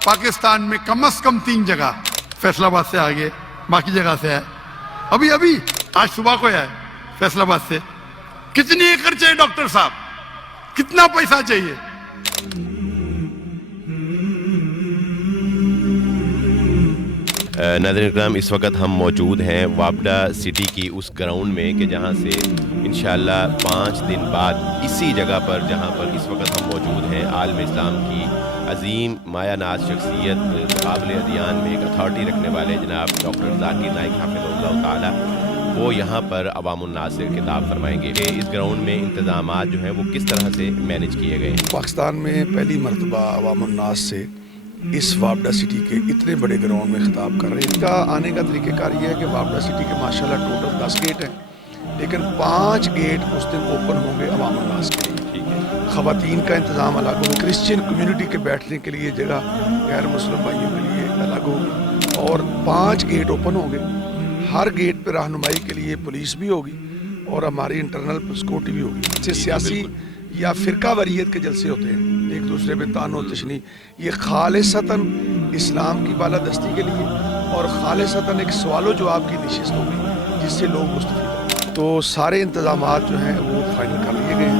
पाकिस्तान में कम से कम 3 जगह, फैसलाबाद से आगे बाकी जगह से है। अभी आज सुबह को है फैसलाबाद से। कितनी एकड़ चाहिए डॉक्टर साहब, कितना पैसा चाहिए? नाज़रीन इकराम, इस वक्त हम मौजूद हैं वापडा सिटी की उस ग्राउंड में कि जहां से इंशाअल्लाह 5 दिन बाद इसी जगह पर जहां पर इस वक्त हम मौजूद हैं, आलम इस्लाम की अजीम मायानाज शख्सियत, काबिल अदियान में एक अथॉरिटी रखने वाले जनाब डॉक्टर ज़ाकिर नाइक हाफ़िज़हुल्लाह ताला, वो यहाँ पर अवामुन्नास से खिताब फरमाएंगे कि इस ग्राउंड में इंतज़ामात जो हैं वो किस तरह से मैनेज किए गए हैं। पाकिस्तान में पहली मरतबा अवामुन्नास से इस वापडा सिटी के इतने बड़े ग्राउंड में खिताब कर रहे हैं। इनका आने का तरीक़ेकार ये है कि वापडा सिटी के माशाल्लाह टोटल 10 गेट हैं, लेकिन 5 गेट उस दिन ओपन होंगे अवामुन्नास के लिए। ख़वातीन का इंतज़ाम अलग होगा, क्रिश्चियन कम्यूनिटी के बैठने के लिए जगह गैर मुस्लिम भाइयों के लिए अलग होगी, और 5 गेट ओपन होंगे। हर गेट पर रहनुमाई के लिए पुलिस भी होगी और हमारी इंटरनल सिक्योरिटी भी होगी। इससे सियासी या फ़िरका वरीयत के जलसे होते हैं, एक दूसरे पे तानो तशनी, ये खालिसतन इस्लाम की बालादस्ती के लिए और खालिसतन एक सवालो जवाब की नशिस्त होगी जिससे लोग मुस्तफ़ीद हों। तो सारे इंतज़ामात जो हैं वो फाइनल कर लिए गए हैं।